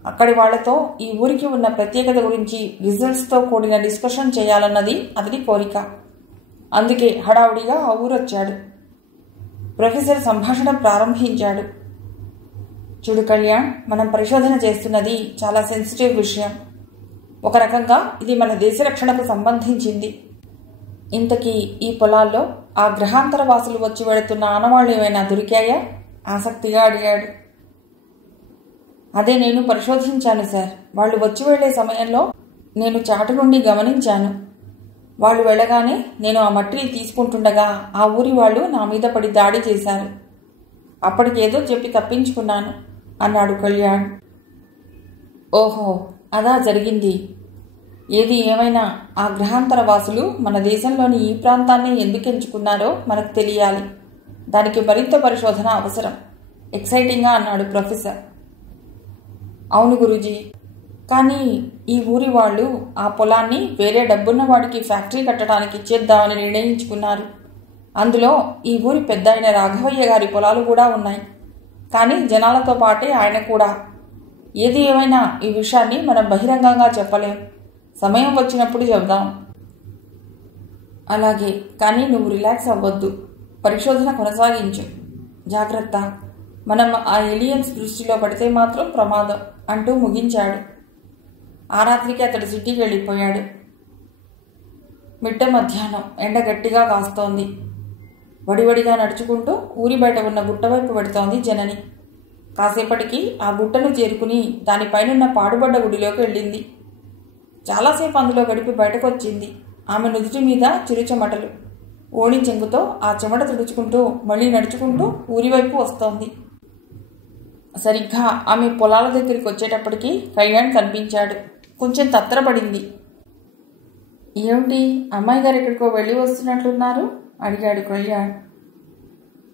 అక్కడి వాళ్లతో ఈ ఊరికి ఉన్న ప్రత్యేకత గురించి రిజల్ట్స్తో కూడిన డిస్కషన్ చేయాలన్నది అతని కోరిక. అందుకే హడావుడిగా ఆ ఊరొచ్చాడు. ప్రొఫెసర్ సంభాషణ ప్రారంభించాడు. చూడు కళ్యాణ్, మనం పరిశోధన చేస్తున్నది చాలా సెన్సిటివ్ విషయం. ఒక రకంగా ఇది మన దేశ రక్షణకు సంబంధించింది. ఇంతకీ ఈ పొలాల్లో ఆ గ్రహాంతర వాసులు వచ్చి వెళుతున్న ఆనవాళ్లు ఏమైనా దొరికాయా? ఆసక్తిగా అడిగాడు. అదే నేను పరిశోధించాను సార్. వాళ్ళు వచ్చి వెళ్లే సమయంలో నేను చాటు నుండి గమనించాను. వాళ్ళు వెళ్ళగానే నేను ఆ మట్టిని తీసుకుంటుండగా ఆ ఊరి వాళ్ళు నా మీద పడి దాడి చేశారు. అప్పటికేదో చెప్పి తప్పించుకున్నాను అన్నాడు కళ్యాణ్. ఓహో, అదా జరిగింది. ఏది ఏమైనా ఆ గ్రహాంతర వాసులు మన దేశంలోని ఈ ప్రాంతాన్ని ఎందుకు ఎంచుకున్నారో మనకు తెలియాలి. దానికి మరింత పరిశోధన అవసరం ఎక్సైటింగ్గా అన్నాడు ప్రొఫెసర్. అవును గురూజీ, కానీ ఈ ఊరి వాళ్ళు ఆ పొలాన్ని వేరే డబ్బున్న వాడికి ఫ్యాక్టరీ కట్టడానికి ఇచ్చేద్దామని నిర్ణయించుకున్నారు. అందులో ఈ ఊరి పెద్ద అయిన రాఘవయ్య గారి పొలాలు కూడా ఉన్నాయి. కానీ జనాలతో పాటే ఆయన కూడా. ఏది ఏమైనా ఈ విషయాన్ని మనం బహిరంగంగా చెప్పలేం. సమయం వచ్చినప్పుడు చెబుదాం. అలాగే, కానీ నువ్వు రిలాక్స్ అవ్వద్దు. పరిశోధన కొనసాగించు. జాగ్రత్త. మనం ఆ ఏలియన్స్ దృష్టిలో పడితే మాత్రం ప్రమాదం అంటూ ముగించాడు. ఆ రాత్రికి అతడు సిటీకి వెళ్ళిపోయాడు. మిట్ట మధ్యాహ్నం ఎండ గట్టిగా కాస్తోంది. వడివడిగా నడుచుకుంటూ ఊరి బయట ఉన్న గుట్ట వైపు పెడుతోంది జనని. కాసేపటికి ఆ గుట్టను చేరుకుని దానిపైనున్న పాడుబడ్డ గుడిలోకి వెళ్ళింది. చాలాసేపు అందులో గడిపి బయటకు వచ్చింది. ఆమె నుదుటి మీద చిరుచెమటలు. ఓణి చెంగుతో ఆ చెమట తుడుచుకుంటూ మళ్ళీ నడుచుకుంటూ ఊరివైపు వస్తోంది. సరిగ్గా ఆమె పొలాల దగ్గరికి వచ్చేటప్పటికి కళ్యాణ్ కనిపించాడు. కొంచెం తత్తరపడింది. ఏమిటి, అమ్మాయి గారు ఎక్కడికో వెళ్ళి వస్తున్నట్లున్నారు అడిగాడు కళ్యాణ్.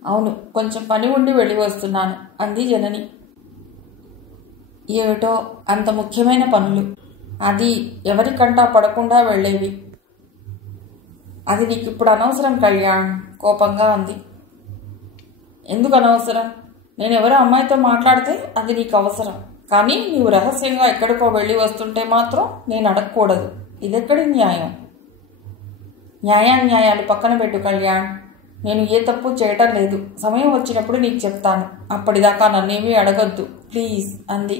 అవును, కొంచెం పని ఉండి వెళ్ళి వస్తున్నాను అంది జనని. ఏమిటో అంత ముఖ్యమైన పనులు. అది ఎవరికంటా పడకుండా వెళ్ళేవి. అది నీకు ఇప్పుడు అనవసరం కళ్యాణ్ కోపంగా అంది. ఎందుకు అనవసరం? నేనెవరో అమ్మాయితో మాట్లాడితే అది నీకు అవసరం. కానీ నీవు రహస్యంగా ఎక్కడికో వెళ్ళి వస్తుంటే మాత్రం నేను అడగకూడదు. ఇదెక్కడి న్యాయం? న్యాయాలు పక్కన పెట్టు కళ్యాణ్. నేను ఏ తప్పు చేయటం లేదు. సమయం వచ్చినప్పుడు నీకు చెప్తాను. అప్పటిదాకా నన్నేమీ అడగొద్దు ప్లీజ్ అంది.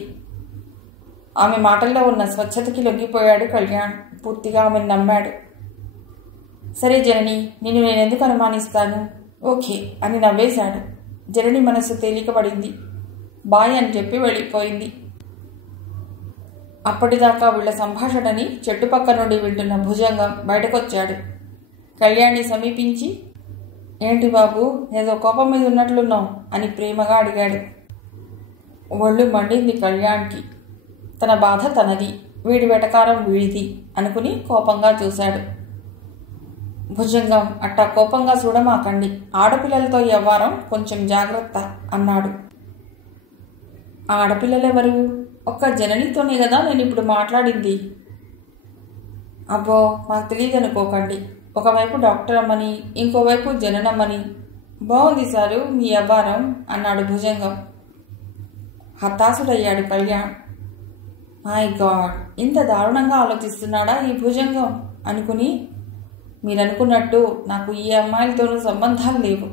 ఆమె మాటల్లో ఉన్న స్వచ్ఛతకి లొంగిపోయాడు కళ్యాణ్. పూర్తిగా ఆమెను నమ్మాడు. సరే జనని, నేనెందుకు అనుమానిస్తాను? ఓకే అని నవ్వేశాడు. జనని మనసు తేలికపడింది. బాయ్ అని చెప్పి వెళ్ళిపోయింది. అప్పటిదాకా వీళ్ల సంభాషణని చెట్టుపక్క నుండి వింటున్న భుజంగం బయటకొచ్చాడు. కళ్యాణ్ని సమీపించి, ఏంటి బాబు, ఏదో కోపం మీద ఉన్నట్లున్నావు అని ప్రేమగా అడిగాడు. ఒళ్ళు మండింది కళ్యాణ్కి. తన బాధ తనది, వీడి వెటకారం వీడిది అనుకుని కోపంగా చూశాడు. భుజంగం, అట్టా కోపంగా చూడమాకండి. ఆడపిల్లలతో వ్యవహారం కొంచెం జాగ్రత్త అన్నాడు. ఆడపిల్లలెవరు? ఒక్క జననితోనే కదా నేను ఇప్పుడు మాట్లాడింది. అబ్బో, మాకు తెలియదనుకోకండి. ఒకవైపు డాక్టర్ అమ్మని, ఇంకోవైపు జననమ్మని. బాగుంది సారు మీ వ్యవహారం అన్నాడు భుజంగం. హతాశుడయ్యాడు కళ్యాణ్. మై గాడ్, ఇంత దారుణంగా ఆలోచిస్తున్నాడా ఈ భుజంగం అనుకుని, మీరనుకున్నట్టు నాకు ఈ అమ్మాయిలతోనూ సంబంధాలు లేవు.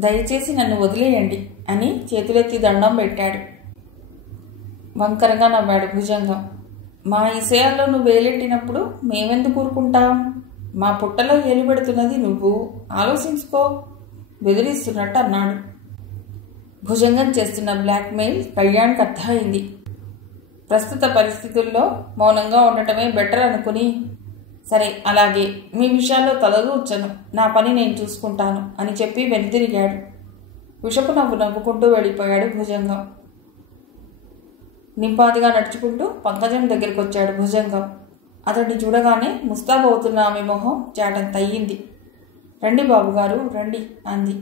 దయచేసి నన్ను వదిలేయండి అని చేతులెత్తి దండం పెట్టాడు. వంకరగా నవ్వాడు భుజంగం. మా విషయాల్లో నువ్వు వేలెట్టినప్పుడు మేమెందుకు ఊరుకుంటాం? మా పుట్టలో ఏలు పెడుతున్నది నువ్వు, ఆలోచించుకో బెదిరిస్తున్నట్టు అన్నాడు. భుజంగం చేస్తున్న బ్లాక్మెయిల్ కళ్యాణ్కి అర్థమైంది. ప్రస్తుత పరిస్థితుల్లో మౌనంగా ఉండటమే బెటర్ అనుకుని, సరే అలాగే, మీ విషయాల్లో తలదూర్చను, నా పని నేను చూసుకుంటాను అని చెప్పి వెనుతిరిగాడు. విషపు నవ్వు నవ్వుకుంటూ వెళ్ళిపోయాడు భుజంగం. నింపాదిగా నడుచుకుంటూ పంకజం దగ్గరికి వచ్చాడు భుజంగం. అతడిని చూడగానే ముస్తాబవుతున్న ఆమె మొహం చాటంతయ్యింది. రండి బాబుగారు రండి అంది.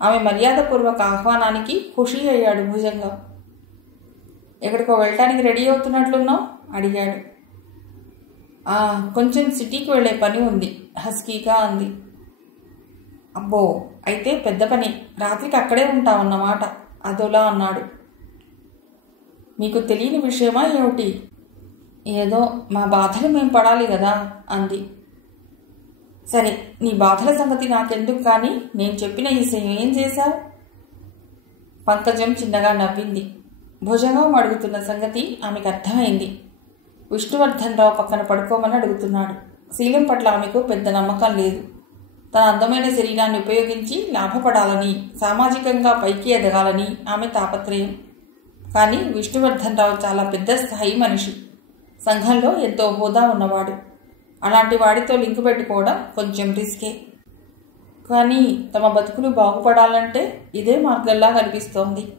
ఆమె మర్యాదపూర్వక ఆహ్వానానికి ఖుషీ అయ్యాడు భుజంగం. ఎక్కడికో వెళ్ళటానికి రెడీ అవుతున్నట్లున్నావు అడిగాడు. కొంచెం సిటీకి వెళ్ళే పని ఉంది హస్కీగా అంది. అబ్బో, అయితే పెద్ద పని. రాత్రికి అక్కడే ఉంటామన్నమాట అదోలా అన్నాడు. మీకు తెలియని విషయమా ఏమిటి? ఏదో మా బాధలు మేం పడాలి కదా అంది. సరే, నీ బాధల సంగతి నాకెందుకు, కానీ నేను చెప్పిన ఈ విషయం ఏం చేశావు? పంకజం చిన్నగా నవ్వింది. భుజంగం అడుగుతున్న సంగతి ఆమెకు అర్థమైంది. విష్ణువర్ధన్ రావు పక్కన పడుకోమని అడుగుతున్నాడు. శీలం పట్ల ఆమెకు పెద్ద నమ్మకం లేదు. తన అందమైన శరీరాన్ని ఉపయోగించి లాభపడాలని, సామాజికంగా పైకి ఎదగాలని ఆమె తాపత్రయం. కానీ విష్ణువర్ధన్ రావు చాలా పెద్ద స్థాయి మనిషి. సంఘంలో ఎంతో హోదా ఉన్నవాడు. అలాంటి వాడితో లింకు పెట్టుకోవడం కొంచెం రిస్కే. కానీ తమ బతుకులు బాగుపడాలంటే ఇదే మార్గంలా కనిపిస్తోంది.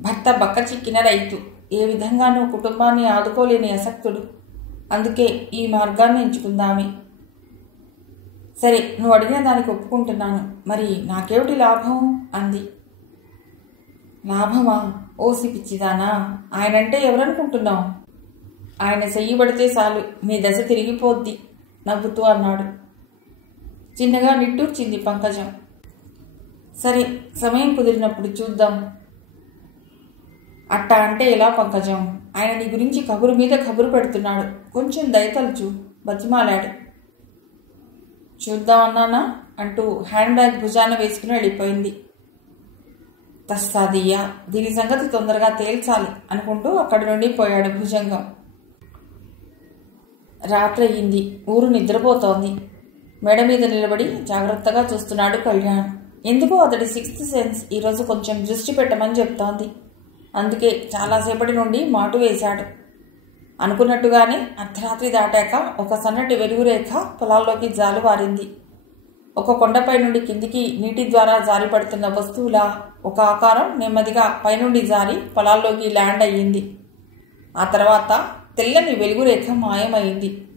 భర్త బక్క చిక్కిన రైతు, ఏ విధంగానూ కుటుంబాన్ని ఆదుకోలేని అసక్తుడు. అందుకే ఈ మార్గాన్ని ఎంచుకుందామే. సరే, నువ్వు అడిగిన దానికి ఒప్పుకుంటున్నాను. మరి నాకేమిటి లాభం అంది. లాభమా? ఓసి పిచ్చిదానా, ఆయనంటే ఎవరనుకుంటున్నావు? ఆయన చెయ్యబడితే చాలు నీ దశ తిరిగిపోద్ది నవ్వుతూ అన్నాడు. చిన్నగా నిట్టూర్చింది పంకజం. సరే, సమయం కుదిరినప్పుడు చూద్దాం. అట్టా అంటే ఎలా పంకజం? ఆయన నీ గురించి కబురు మీద కబురు పెడుతున్నాడు. కొంచెం దయతలుచు బతిమాలాడు. చూద్దామన్నానా అంటూ హ్యాండ్ బ్యాగ్ భుజాన వేసుకుని వెళ్ళిపోయింది. తస్సాదియ్యా, దీని సంగతి తొందరగా తేల్చాలి అనుకుంటూ అక్కడి నుండి పోయాడు భుజంగం. రాత్రి అయ్యింది. ఊరు నిద్రపోతోంది. మేడ మీద నిలబడి జాగ్రత్తగా చూస్తున్నాడు కళ్యాణ్. ఎందుకో అతడి సిక్స్త్ సెన్స్ ఈరోజు కొంచెం దృష్టి పెట్టమని చెప్తోంది. అందుకే చాలాసేపటి నుండి మాటు వేశాడు. అనుకున్నట్టుగానే అర్ధరాత్రి దాటాక ఒక సన్నటి వెలుగురేఖ పొలాల్లోకి జాలువారింది. ఒక కొండపై నుండి కిందికి నీటి ద్వారా జారి పడుతున్న వస్తువులా ఒక ఆకారం నెమ్మదిగా పైనుండి జారి పొలాల్లోకి ల్యాండ్ అయ్యింది. ఆ తర్వాత తెల్లని వెలుగురేఖ మాయమైంది.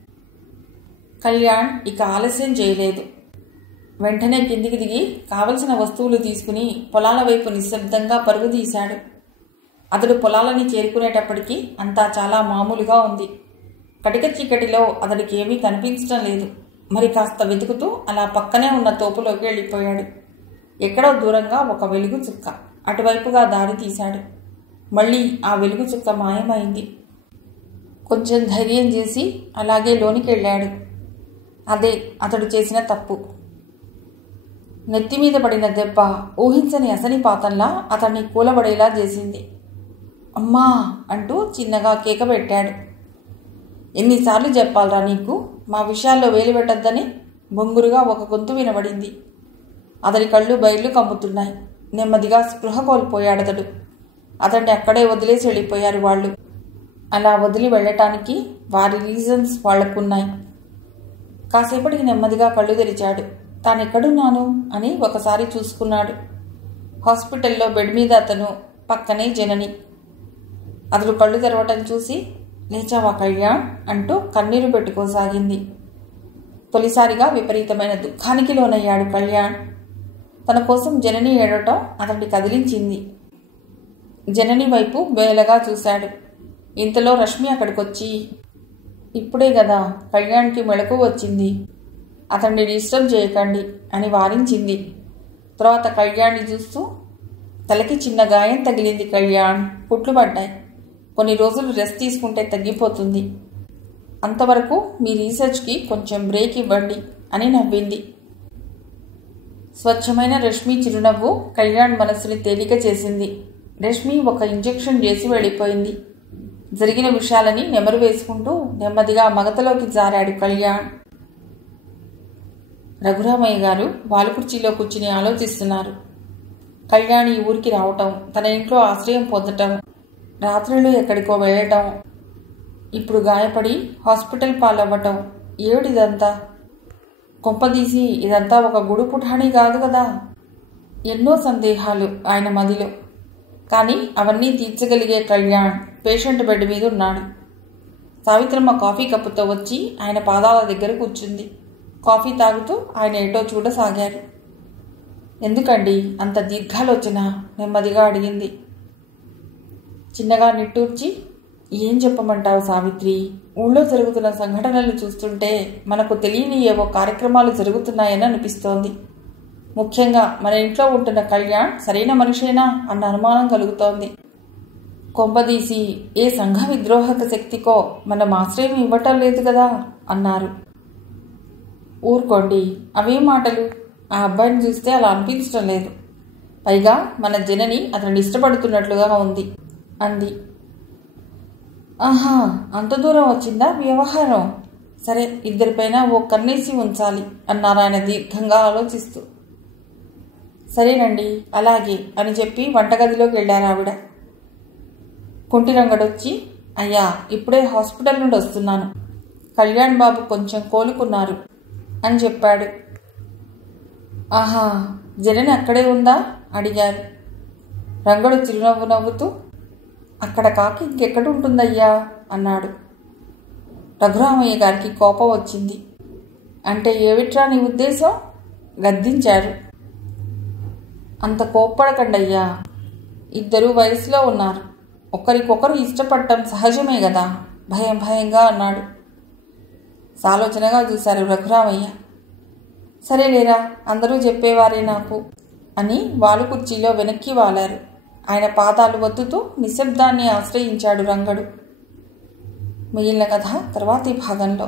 కళ్యాణ్ ఇక ఆలస్యం చేయలేదు. వెంటనే కిందికి దిగి కావలసిన వస్తువులు తీసుకుని పొలాల వైపు నిశ్శబ్దంగా పరుగు తీశాడు. అతడు పొలాలని చేరుకునేటప్పటికీ అంతా చాలా మామూలుగా ఉంది. కటిక చీకటిలో అతడికి ఏమీ కనిపించడం లేదు. మరి కాస్త వెతుకుతూ అలా పక్కనే ఉన్న తోపులోకి వెళ్ళిపోయాడు. ఎక్కడో దూరంగా ఒక వెలుగు చుక్క. అటువైపుగా దారి తీశాడు. మళ్ళీ ఆ వెలుగు చుక్క మాయమైంది. కొంచెం ధైర్యం చేసి అలాగే లోనికి వెళ్ళాడు. అదే అతడు చేసిన తప్పు. నెత్తిమీద పడిన దెబ్బ ఊహించని అసనిపాతంలా అతన్ని కూలబడేలా చేసింది. అమ్మా అంటూ చిన్నగా కేక పెట్టాడు. ఎన్నిసార్లు చెప్పాలరా నీకు మా విషయాల్లో వేలు పెట్టద్దని? బొంగురుగా ఒక గొంతు వినబడింది. అతడి కళ్ళు బయళ్ళు కమ్ముతున్నాయి. నెమ్మదిగా స్పృహ కోల్పోయాడతడు. అతన్ని అక్కడే వదిలేసి వెళ్ళిపోయారు వాళ్ళు. అలా వదిలి వెళ్ళటానికి వారి రీజన్స్ వాళ్లకున్నాయి. కాసేపటికి నెమ్మదిగా కళ్ళు తెరిచాడు. తానెక్కడున్నాను అని ఒకసారి చూసుకున్నాడు. హాస్పిటల్లో బెడ్ మీద అతను, పక్కనే జనని. అతడు కళ్ళు తెరవటం చూసి, లేచావా కళ్యాణ్ అంటూ కన్నీరు పెట్టుకోసాగింది. తొలిసారిగా విపరీతమైన దుఃఖానికి లోనయ్యాడు కళ్యాణ్. తన కోసం జనని ఏడటం అతన్ని కదిలించింది. జనని వైపు బేలగా చూశాడు. ఇంతలో రష్మి అక్కడికొచ్చి, ఇప్పుడే కదా కళ్యాణ్కి మెళకు వచ్చింది, అతన్ని డిస్టర్బ్ చేయకండి అని వారించింది. తర్వాత కళ్యాణ్ని చూస్తూ, తలకి చిన్న గాయం తగిలింది కళ్యాణ్, కుట్లు పడ్డాయి. కొన్ని రోజులు రెస్ట్ తీసుకుంటే తగ్గిపోతుంది. అంతవరకు మీ రీసెర్చ్కి కొంచెం బ్రేక్ ఇవ్వండి అని నవ్వింది. స్వచ్ఛమైన రష్మి చిరునవ్వు కళ్యాణ్ మనస్సుని తేలిక చేసింది. రష్మి ఒక ఇంజెక్షన్ చేసి వెళ్ళిపోయింది. జరిగిన విషయాలని నెమరు వేసుకుంటూ నెమ్మదిగా మగతలోకి జారాడు కళ్యాణ్. రఘురామయ్య గారు వాలుకుర్చీలో కూర్చుని ఆలోచిస్తున్నారు. కళ్యాణ్ ఈ ఊరికి రావటం, తన ఇంట్లో ఆశ్రయం పొందటం, రాత్రులు ఎక్కడికో వెళ్ళటం, ఇప్పుడు గాయపడి హాస్పిటల్ పాలవ్వటం, ఏమిటిదంతా? కొంపదీసి ఇదంతా ఒక గుడు పుఠాణి కాదు కదా? ఎన్నో సందేహాలు ఆయన మదిలో. కానీ అవన్నీ తీర్చగలిగే కళ్యాణ్ పేషెంట్ బెడ్ మీద ఉన్నాడు. సావిత్రమ్మ కాఫీ కప్పుతో వచ్చి ఆయన పాదాల దగ్గర కూర్చుంది. కాఫీ తాగుతూ ఆయన ఏటో చూడసాగారు. ఎందుకండి అంత దీర్ఘాలోచన? నెమ్మదిగా అడిగింది. చిన్నగా నిట్టూర్చి, ఏం చెప్పమంటావు సావిత్రి? ఊళ్ళో జరుగుతున్న సంఘటనలు చూస్తుంటే మనకు తెలియని ఏవో కార్యక్రమాలు జరుగుతున్నాయని అనిపిస్తోంది. ముఖ్యంగా మన ఇంట్లో ఉంటున్న కళ్యాణ్ సరైన మనిషేనా అన్న అనుమానం కలుగుతోంది. కొంపదీసి ఏ సంఘ విద్రోహక శక్తికో మనం ఆశ్రయం ఇవ్వటం లేదు కదా అన్నారు. ఊరుకోండి, అవే మాటలు. ఆ అబ్బాయిని చూస్తే అలా అనిపించడం లేదు. పైగా మన జనని అతన్ని ఇష్టపడుతున్నట్లుగా ఉంది అంది. ఆహా, అంత దూరం వచ్చిందా వ్యవహారం? సరే, ఇద్దరిపైన ఓ కన్నేసి ఉంచాలి అన్నారు ఆయన దీర్ఘంగా ఆలోచిస్తూ. సరేనండి, అలాగే అని చెప్పి వంటగదిలోకి వెళ్ళారు ఆవిడ. కుంటి రంగడొచ్చి, అయ్యా, ఇప్పుడే హాస్పిటల్ నుండి వస్తున్నాను. కళ్యాణ్ బాబు కొంచెం కోలుకున్నారు అని చెప్పాడు. ఆహా, జనని అక్కడే ఉందా అడిగారు. రంగడు చిరునవ్వు నవ్వుతూ, అక్కడ కాకి ఇంకెక్కడుంటుందయ్యా అన్నాడు. రఘురామయ్య గారికి కోపం వచ్చింది. అంటే ఏమిట్రా నీ ఉద్దేశం? గద్దించారు. అంత కోప్పడకండయ్యా, ఇద్దరు వయసులో ఉన్నారు, ఒకరికొకరు ఇష్టపడటం సహజమే కదా, భయంగా అన్నాడు. సాలోచనగా చూశారు రఘురామయ్య. సరేలేరా, అందరూ చెప్పేవారే నాకు అని వాలు కుర్చీలో వెనక్కి వాలారు. ఆయన పాదాలు వత్తుతూ నిశ్శబ్దాన్ని ఆశ్రయించాడు రంగడు. మిగిలిన కథ తర్వాతి భాగంలో.